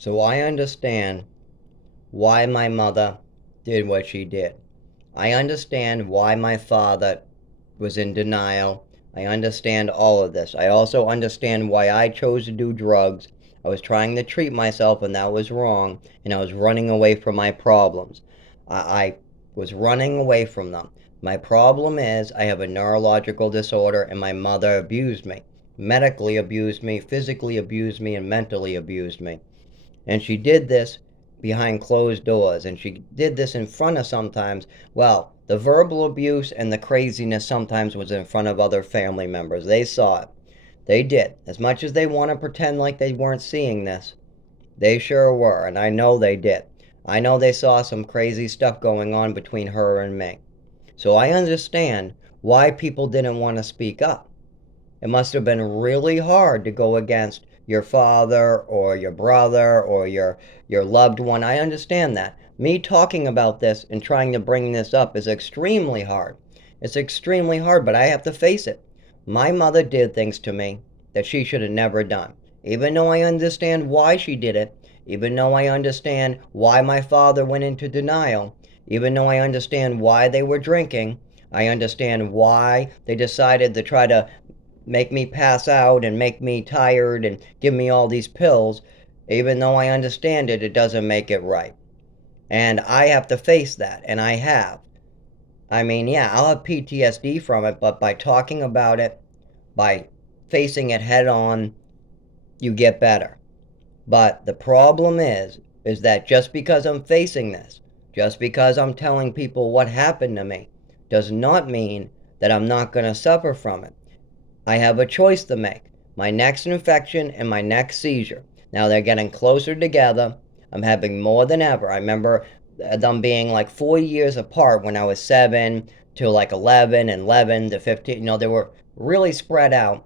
So I understand why my mother did what she did. I understand why my father was in denial. I understand all of this. I also understand why I chose to do drugs. I was trying to treat myself, and that was wrong, and I was running away from my problems. I was running away from them. My problem is I have a neurological disorder, and my mother abused me. Medically abused me, physically abused me, and mentally abused me. And she did this behind closed doors. And she did this in front of sometimes, well, the verbal abuse and the craziness sometimes was in front of other family members. They saw it. They did. As much as they want to pretend like they weren't seeing this, they sure were. And I know they did. I know they saw some crazy stuff going on between her and me. So I understand why people didn't want to speak up. It must have been really hard to go against your father or your brother or your loved one. I understand that. Me talking about this and trying to bring this up is extremely hard. It's extremely hard, but I have to face it. My mother did things to me that she should have never done. Even though I understand why she did it, even though I understand why my father went into denial, even though I understand why they were drinking, I understand why they decided to try to make me pass out and make me tired and give me all these pills. Even though I understand it, it doesn't make it right. And I have to face that, and I have. I mean, yeah, I'll have PTSD from it, but by talking about it, by facing it head on, you get better. But the problem is that just because I'm facing this, just because I'm telling people what happened to me, does not mean that I'm not going to suffer from it. I have a choice to make. My next infection and my next seizure. Now they're getting closer together. I'm having more than ever. I remember them being like 4 years apart when I was 7 to like 11 and 11 to 15. They were really spread out.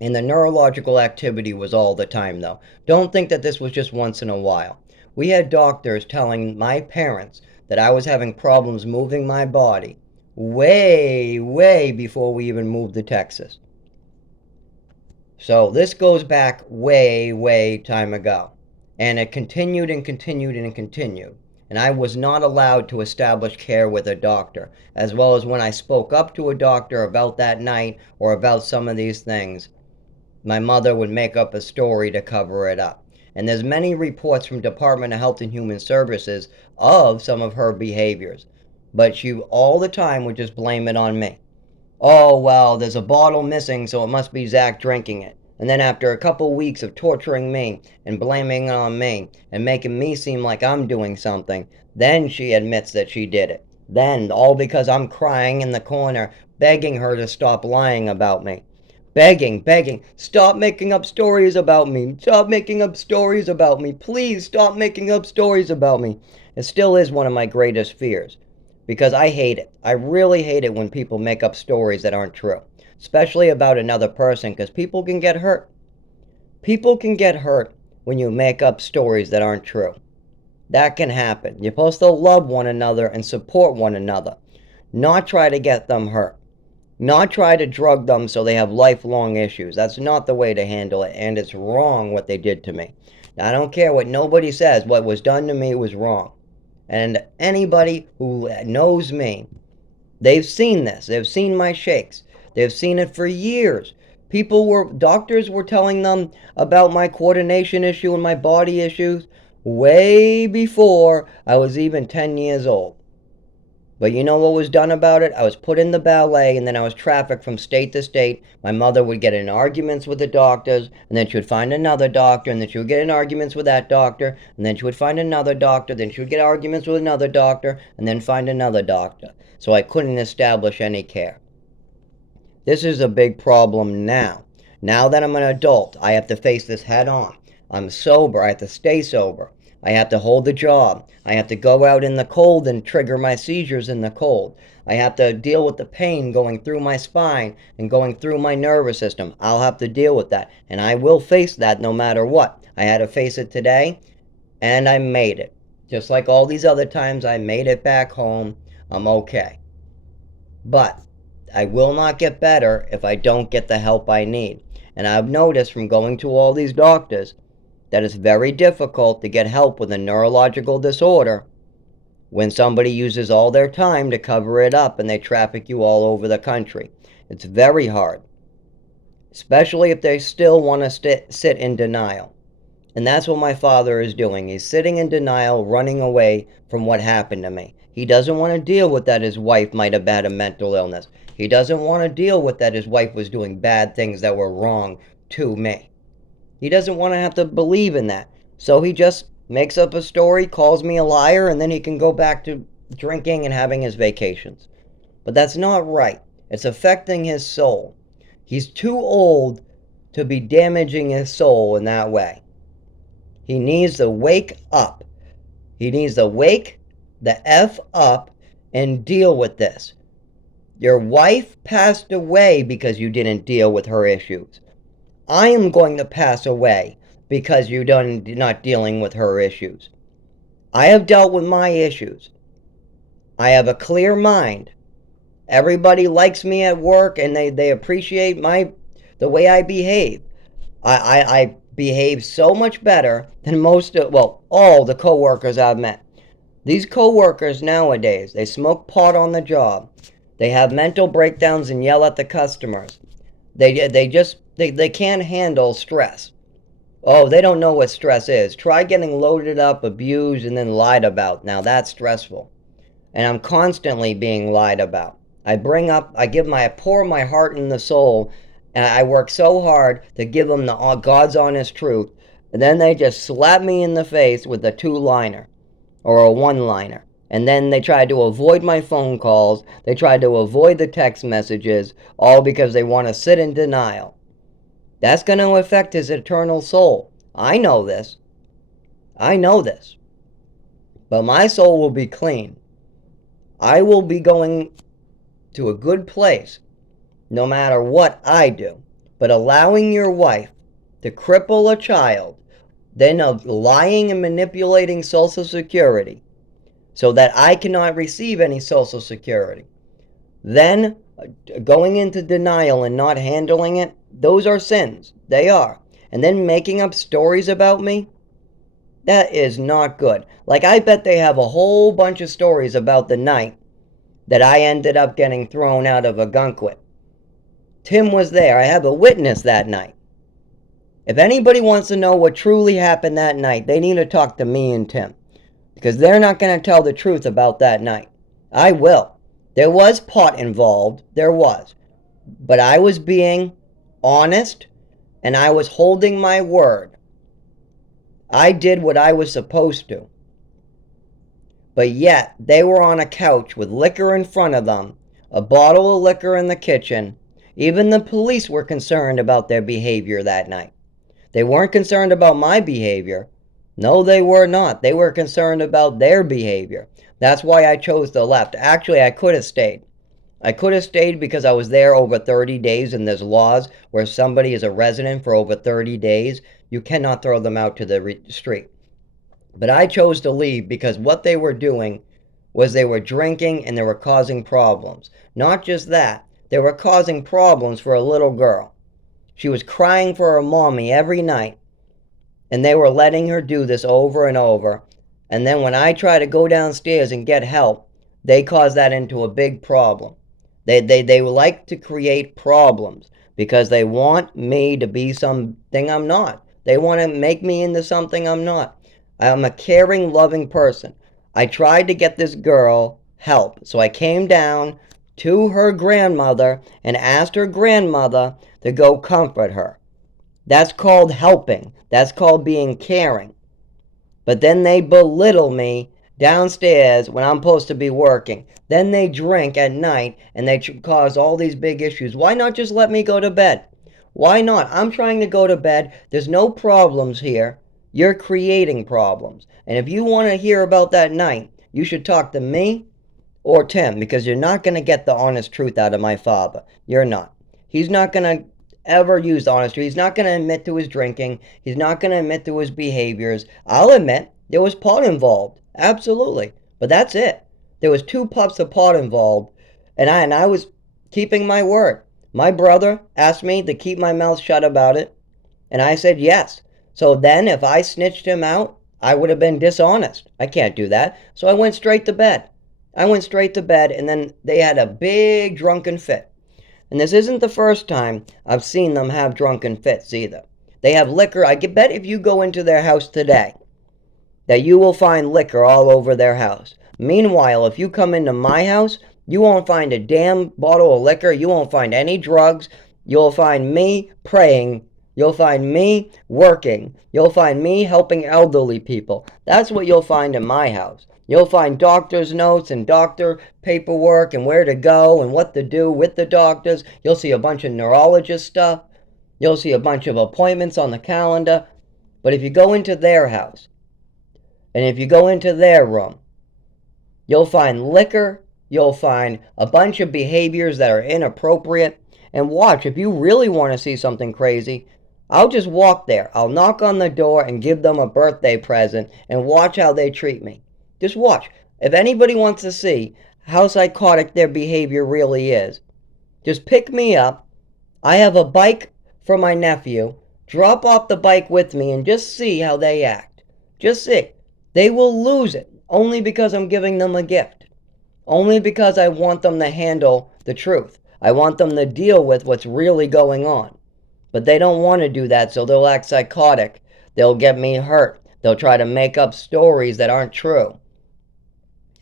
And the neurological activity was all the time, though. Don't think that this was just once in a while. We had doctors telling my parents that I was having problems moving my body way, way before we even moved to Texas. So this goes back way, way time ago. And it continued and continued and continued. And I was not allowed to establish care with a doctor, as well as when I spoke up to a doctor about that night or about some of these things, my mother would make up a story to cover it up. And there's many reports from Department of Health and Human Services of some of her behaviors. But she all the time would just blame it on me. Oh, well, there's a bottle missing, so it must be Zach drinking it. And then after a couple weeks of torturing me and blaming it on me and making me seem like I'm doing something, then she admits that she did it. Then, all because I'm crying in the corner, begging her to stop lying about me. Begging, begging, stop making up stories about me. Stop making up stories about me. Please stop making up stories about me. It still is one of my greatest fears because I hate it. I really hate it when people make up stories that aren't true, especially about another person, because people can get hurt. People can get hurt when you make up stories that aren't true. That can happen. You're supposed to love one another and support one another, not try to get them hurt. Not try to drug them so they have lifelong issues. That's not the way to handle it, and it's wrong what they did to me. Now, I don't care what nobody says, what was done to me was wrong. And anybody who knows me, they've seen this. They've seen my shakes. They've seen it for years. Doctors were telling them about my coordination issue and my body issues way before I was even 10 years old. But you know what was done about it? I was put in the ballet and then I was trafficked from state to state. My mother would get in arguments with the doctors and then she would find another doctor and then she would get in arguments with that doctor and then she would find another doctor. Then she would get arguments with another doctor and then find another doctor. So I couldn't establish any care. This is a big problem now. Now that I'm an adult, I have to face this head on. I'm sober. I have to stay sober. I have to hold the job. I have to go out in the cold and trigger my seizures in the cold. I have to deal with the pain going through my spine and going through my nervous system. I'll have to deal with that. And I will face that no matter what. I had to face it today, and I made it. Just like all these other times, I made it back home. I'm okay. But I will not get better if I don't get the help I need. And I've noticed from going to all these doctors, that it's very difficult to get help with a neurological disorder when somebody uses all their time to cover it up and they traffic you all over the country. It's very hard, especially if they still want to sit in denial. And that's what my father is doing. He's sitting in denial, running away from what happened to me. He doesn't want to deal with that his wife might have had a mental illness. He doesn't want to deal with that his wife was doing bad things that were wrong to me. He doesn't want to have to believe in that. So he just makes up a story, calls me a liar, and then he can go back to drinking and having his vacations. But that's not right. It's affecting his soul. He's too old to be damaging his soul in that way. He needs to wake up. He needs to wake the F up and deal with this. Your wife passed away because you didn't deal with her issues. I am going to pass away because you're not dealing with her issues. I have dealt with my issues. I have a clear mind. Everybody likes me at work and they appreciate the way I behave. I behave so much better than all the coworkers I've met. These coworkers nowadays, they smoke pot on the job. They have mental breakdowns and yell at the customers. They can't handle stress. Oh, they don't know what stress is. Try getting loaded up, abused, and then lied about. Now that's stressful. And I'm constantly being lied about. I pour my heart and the soul, and I work so hard to give them the God's honest truth, and then they just slap me in the face with a two-liner or a one-liner. And then they try to avoid my phone calls. They try to avoid the text messages, all because they want to sit in denial. That's going to affect his eternal soul. I know this. I know this. But my soul will be clean. I will be going to a good place no matter what I do. But allowing your wife to cripple a child, then of lying and manipulating Social Security so that I cannot receive any Social Security, then going into denial and not handling it, those are sins. They are. And then making up stories about me, that is not good. Like, I bet they have a whole bunch of stories about the night that I ended up getting thrown out of a Gunkwit. Tim was there. I have a witness that night. If anybody wants to know what truly happened that night, they need to talk to me and Tim, because they're not going to tell the truth about that night. I will. There was pot involved. There was. But I was being honest, and I was holding my word. I did what I was supposed to. But yet, they were on a couch with liquor in front of them, a bottle of liquor in the kitchen. Even the police were concerned about their behavior that night. They weren't concerned about my behavior. No, they were not. They were concerned about their behavior. That's why I chose the left. Actually, I could have stayed. I could have stayed because I was there over 30 days, and there's laws where somebody is a resident for over 30 days. You cannot throw them out to the street. But I chose to leave because what they were doing was they were drinking and they were causing problems. Not just that, they were causing problems for a little girl. She was crying for her mommy every night, and they were letting her do this over and over. And then when I try to go downstairs and get help, they cause that into a big problem. They like to create problems because they want me to be something I'm not. They want to make me into something I'm not. I'm a caring, loving person. I tried to get this girl help, so I came down to her grandmother and asked her grandmother to go comfort her. That's called helping. That's called being caring. But then they belittle me downstairs when I'm supposed to be working. Then they drink at night and they cause all these big issues. Why not just let me go to bed? Why not? I'm trying to go to bed. There's no problems here. You're creating problems. And if you want to hear about that night, you should talk to me or Tim, because you're not going to get the honest truth out of my father. You're not. He's not going to ever use the honest truth. He's not going to admit to his drinking. He's not going to admit to his behaviors. I'll admit there was pot involved. Absolutely. But that's it. There was 2 puffs of pot involved, and I was keeping my word. My brother asked me to keep my mouth shut about it, and I said yes. So then if I snitched him out, I would have been dishonest. I can't do that. So I went straight to bed. I went straight to bed, and then they had a big drunken fit. And this isn't the first time I've seen them have drunken fits either. They have liquor. I bet if you go into their house today, that you will find liquor all over their house. Meanwhile, if you come into my house, you won't find a damn bottle of liquor. You won't find any drugs. You'll find me praying. You'll find me working. You'll find me helping elderly people. That's what you'll find in my house. You'll find doctor's notes and doctor paperwork and where to go and what to do with the doctors. You'll see a bunch of neurologist stuff. You'll see a bunch of appointments on the calendar. But if you go into their house, and if you go into their room, you'll find liquor, you'll find a bunch of behaviors that are inappropriate. And watch, if you really want to see something crazy, I'll just walk there. I'll knock on the door and give them a birthday present and watch how they treat me. Just watch. If anybody wants to see how psychotic their behavior really is, just pick me up. I have a bike for my nephew. Drop off the bike with me and just see how they act. Just see. They will lose it only because I'm giving them a gift. Only because I want them to handle the truth. I want them to deal with what's really going on. But they don't want to do that, so they'll act psychotic. They'll get me hurt. They'll try to make up stories that aren't true.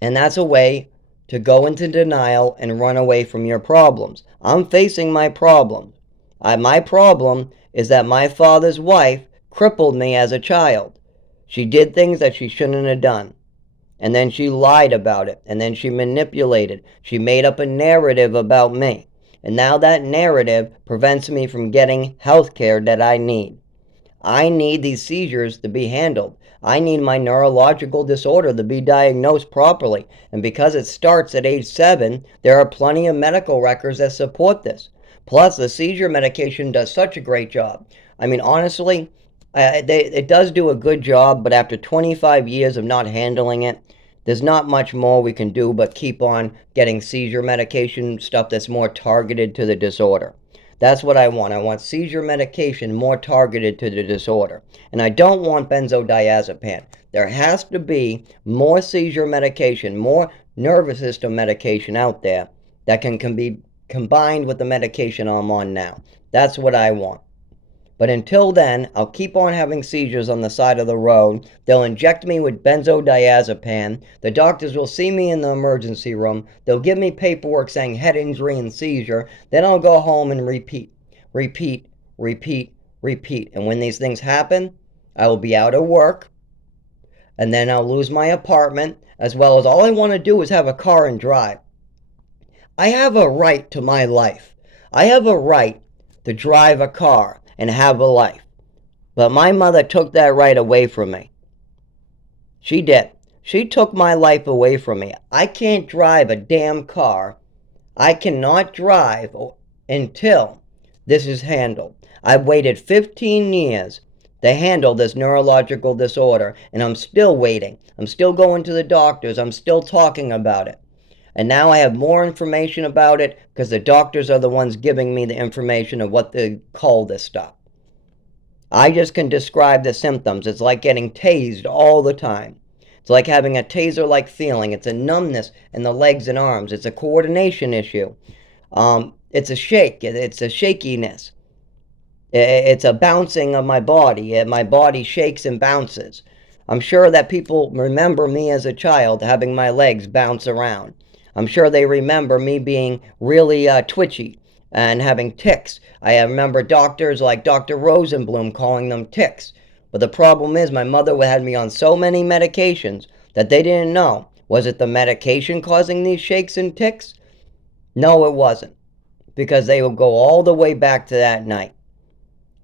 And that's a way to go into denial and run away from your problems. I'm facing my problems. My problem is that my father's wife crippled me as a child. She did things that she shouldn't have done. And then she lied about it. And then she manipulated. She made up a narrative about me. And now that narrative prevents me from getting health care that I need. I need these seizures to be handled. I need my neurological disorder to be diagnosed properly. And because it starts at age 7, there are plenty of medical records that support this. Plus, the seizure medication does such a great job. I mean, honestly, it does do a good job, but after 25 years of not handling it, there's not much more we can do but keep on getting seizure medication, stuff that's more targeted to the disorder. That's what I want. I want seizure medication more targeted to the disorder. And I don't want benzodiazepine. There has to be more seizure medication, more nervous system medication out there that can be combined with the medication I'm on now. That's what I want. But until then, I'll keep on having seizures on the side of the road. They'll inject me with benzodiazepine. The doctors will see me in the emergency room. They'll give me paperwork saying head injury and seizure. Then I'll go home and repeat. And when these things happen, I will be out of work. And then I'll lose my apartment, as well as all I want to do is have a car and drive. I have a right to my life. I have a right to drive a car and have a life. But my mother took that right away from me. She did. She took my life away from me. I can't drive a damn car. I cannot drive until this is handled. I've waited 15 years to handle this neurological disorder, and I'm still waiting. I'm still going to the doctors. I'm still talking about it. And now I have more information about it because the doctors are the ones giving me the information of what to call this stuff. I just can describe the symptoms. It's like getting tased all the time. It's like having a taser-like feeling. It's a numbness in the legs and arms. It's a coordination issue. It's a shake. It's a shakiness. It's a bouncing of my body. My body shakes and bounces. I'm sure that people remember me as a child having my legs bounce around. I'm sure they remember me being really twitchy and having tics. I remember doctors like Dr. Rosenblum calling them tics. But the problem is my mother had me on so many medications that they didn't know. Was it the medication causing these shakes and tics? No, it wasn't. Because they will go all the way back to that night.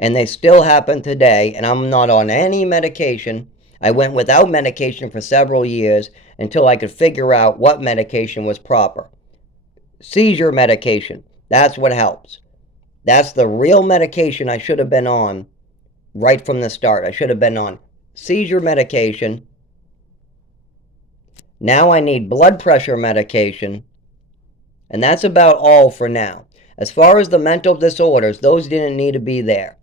And they still happen today, and I'm not on any medication. I went without medication for several years until I could figure out what medication was proper. Seizure medication, that's what helps. That's the real medication I should have been on right from the start. I should have been on seizure medication. Now I need blood pressure medication. And that's about all for now. As far as the mental disorders, those didn't need to be there.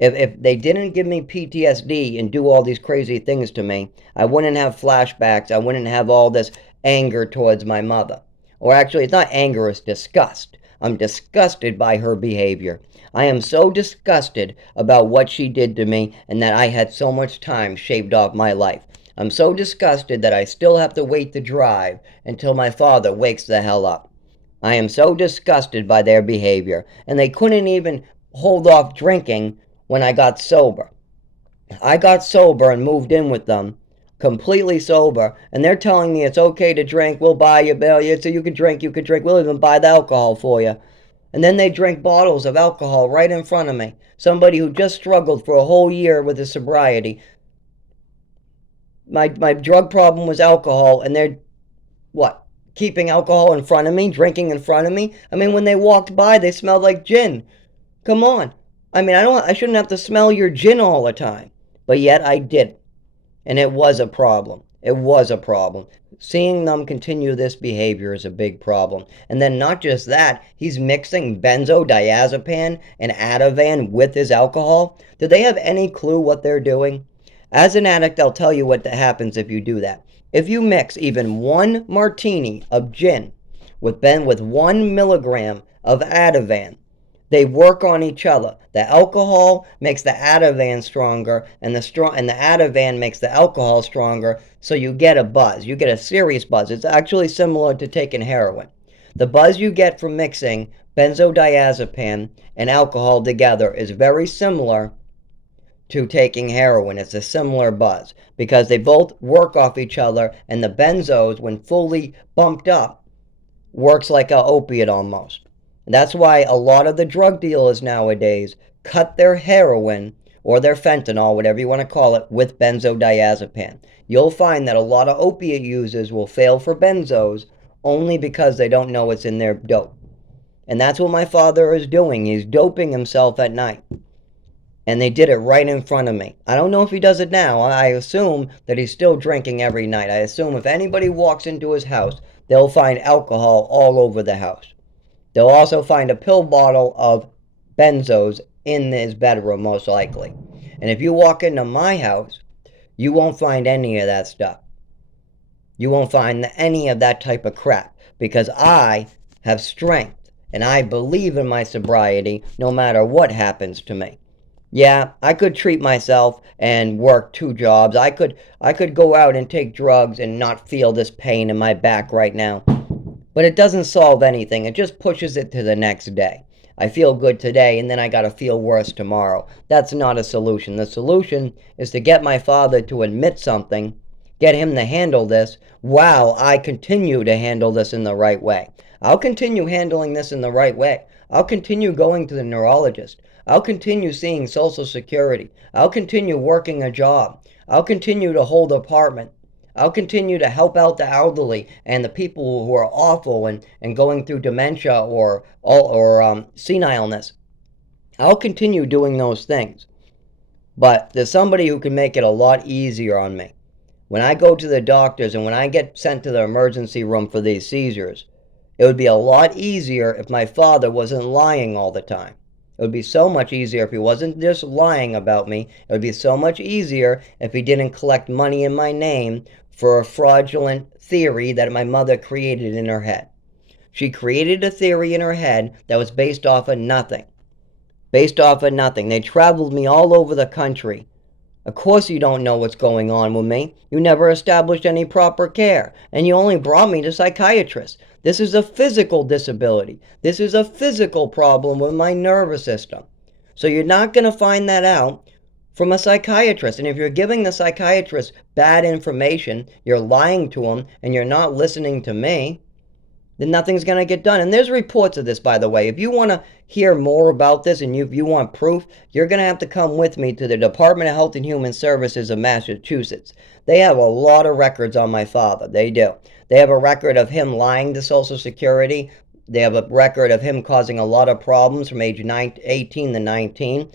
If they didn't give me PTSD and do all these crazy things to me, I wouldn't have flashbacks. I wouldn't have all this anger towards my mother. Or actually, it's not anger, it's disgust. I'm disgusted by her behavior. I am so disgusted about what she did to me and that I had so much time shaved off my life. I'm so disgusted that I still have to wait to drive until my father wakes the hell up. I am so disgusted by their behavior, and they couldn't even hold off drinking when I got sober. I got sober and moved in with them, completely sober, and they're telling me it's okay to drink. We'll buy you, bail you, so you can drink, you can drink. We'll even buy the alcohol for you. And then they drink bottles of alcohol right in front of me. Somebody who just struggled for a whole year with his sobriety. My drug problem was alcohol, and they're, what, keeping alcohol in front of me, drinking in front of me? I mean, when they walked by, they smelled like gin. Come on. I mean, I shouldn't have to smell your gin all the time. But yet I did. And it was a problem. It was a problem. Seeing them continue this behavior is a big problem. And then not just that, he's mixing benzodiazepam and Ativan with his alcohol. Do they have any clue what they're doing? As an addict, I'll tell you what happens if you do that. If you mix even one martini of gin with 1 milligram of Ativan, they work on each other. The alcohol makes the Ativan stronger, and the Ativan makes the alcohol stronger, so you get a buzz. You get a serious buzz. It's actually similar to taking heroin. The buzz you get from mixing benzodiazepam and alcohol together is very similar to taking heroin. It's a similar buzz because they both work off each other, and the benzos, when fully bumped up, works like an opiate almost. That's why a lot of the drug dealers nowadays cut their heroin or their fentanyl, whatever you want to call it, with benzodiazepam. You'll find that a lot of opiate users will fail for benzos only because they don't know what's in their dope. And that's what my father is doing. He's doping himself at night. And they did it right in front of me. I don't know if he does it now. I assume that he's still drinking every night. I assume if anybody walks into his house, they'll find alcohol all over the house. They'll also find a pill bottle of benzos in his bedroom, most likely. And if you walk into my house, you won't find any of that stuff. You won't find any of that type of crap because I have strength and I believe in my sobriety no matter what happens to me. Yeah, I could treat myself and work 2 jobs. I could go out and take drugs and not feel this pain in my back right now. But it doesn't solve anything. It just pushes it to the next day. I feel good today and then I gotta feel worse tomorrow. That's not a solution. The solution is to get my father to admit something, get him to handle this while I continue to handle this in the right way. I'll continue handling this in the right way. I'll continue going to the neurologist. I'll continue seeing Social Security. I'll continue working a job. I'll continue to hold an apartment. I'll continue to help out the elderly and the people who are awful and going through dementia or senileness. I'll continue doing those things. But there's somebody who can make it a lot easier on me. When I go to the doctors and when I get sent to the emergency room for these seizures, it would be a lot easier if my father wasn't lying all the time. It would be so much easier if he wasn't just lying about me. It would be so much easier if he didn't collect money in my name for a fraudulent theory that my mother created in her head. She created a theory in her head that was based off of nothing. Based off of nothing. They traveled me all over the country. Of course you don't know what's going on with me. You never established any proper care. And you only brought me to psychiatrists. This is a physical disability. This is a physical problem with my nervous system. So you're not going to find that out from a psychiatrist. And if you're giving the psychiatrist bad information, you're lying to him, and you're not listening to me, then nothing's going to get done. And there's reports of this, by the way. If you want to hear more about this and if you want proof, you're going to have to come with me to the Department of Health and Human Services of Massachusetts. They have a lot of records on my father. They do. They have a record of him lying to Social Security. They have a record of him causing a lot of problems from age 18 to 19.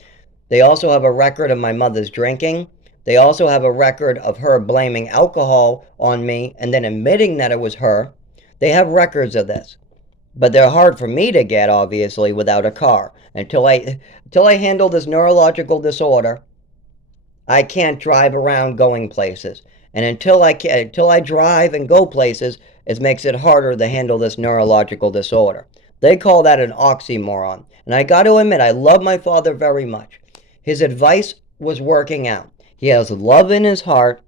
They also have a record of my mother's drinking. They also have a record of her blaming alcohol on me and then admitting that it was her. They have records of this. but they're hard for me to get, obviously, without a car. Until I handle this neurological disorder, I can't drive around going places. And until I drive and go places, it makes it harder to handle this neurological disorder. They call that an oxymoron. And I got to admit, I love my father very much. His advice was working out. He has love in his heart,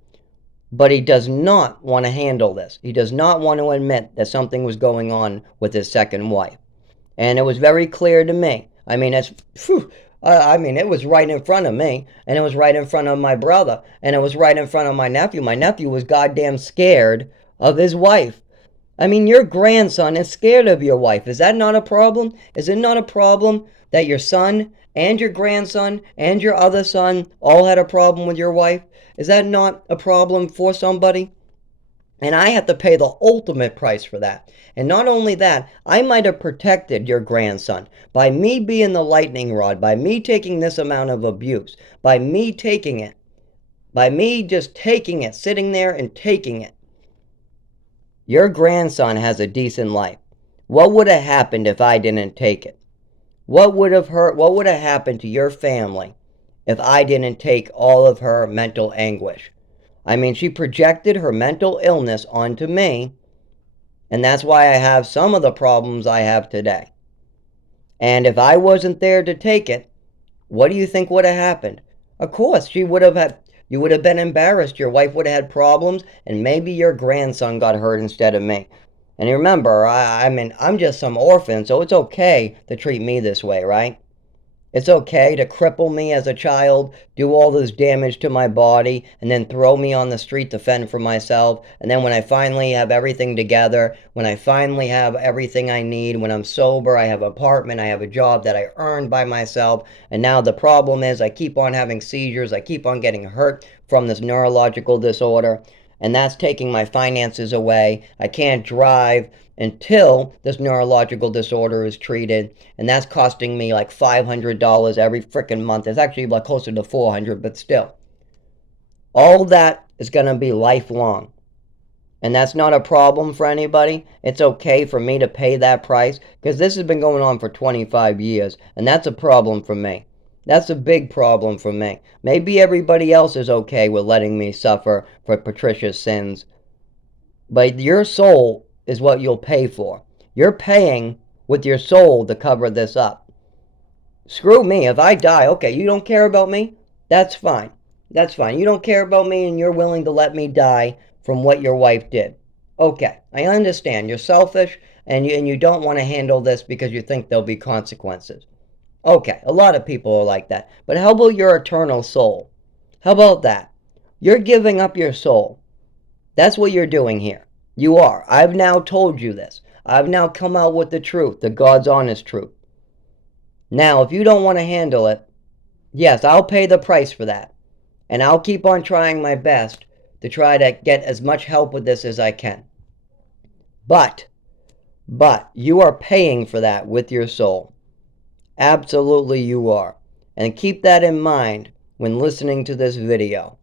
but he does not want to handle this. He does not want to admit that something was going on with his second wife. And it was very clear to me. I mean, it was right in front of me, and it was right in front of my brother, and it was right in front of my nephew. My nephew was goddamn scared of his wife. I mean, your grandson is scared of your wife. Is that not a problem? Is it not a problem that your son and your grandson and your other son all had a problem with your wife? Is that not a problem for somebody? And I have to pay the ultimate price for that. And not only that, I might have protected your grandson by me being the lightning rod, by me taking this amount of abuse, by me taking it, by me just taking it, sitting there and taking it. Your grandson has a decent life. What would have happened if I didn't take it? What would have happened to your family if I didn't take all of her mental anguish? I mean, she projected her mental illness onto me, and that's why I have some of the problems I have today. And if I wasn't there to take it, what do you think would have happened? Of course, you would have been embarrassed. Your wife would have had problems, and maybe your grandson got hurt instead of me. And remember, I mean, I'm just some orphan, so it's okay to treat me this way, right? It's okay to cripple me as a child, do all this damage to my body, and then throw me on the street to fend for myself. And then when I finally have everything together, when I finally have everything I need, when I'm sober, I have an apartment, I have a job that I earned by myself. And now the problem is I keep on having seizures, I keep on getting hurt from this neurological disorder, and that's taking my finances away. I can't drive until this neurological disorder is treated, and that's costing me like $500 every freaking month. It's actually like closer to $400, but still. All that is going to be lifelong. And that's not a problem for anybody. It's okay for me to pay that price, because this has been going on for 25 years, and that's a problem for me. That's a big problem for me. Maybe everybody else is okay with letting me suffer for Patricia's sins, but your soul is what you'll pay for. You're paying with your soul to cover this up. Screw me. If I die, okay, you don't care about me? That's fine. That's fine. You don't care about me and you're willing to let me die from what your wife did. Okay, I understand. You're selfish and you don't want to handle this because you think there'll be consequences. Okay, a lot of people are like that. But how about your eternal soul? How about that? You're giving up your soul. That's what you're doing here. You are. I've now told you this. I've now come out with the truth, the God's honest truth. Now, if you don't want to handle it, yes, I'll pay the price for that. And I'll keep on trying my best to try to get as much help with this as I can. But you are paying for that with your soul. Absolutely you are. And keep that in mind when listening to this video.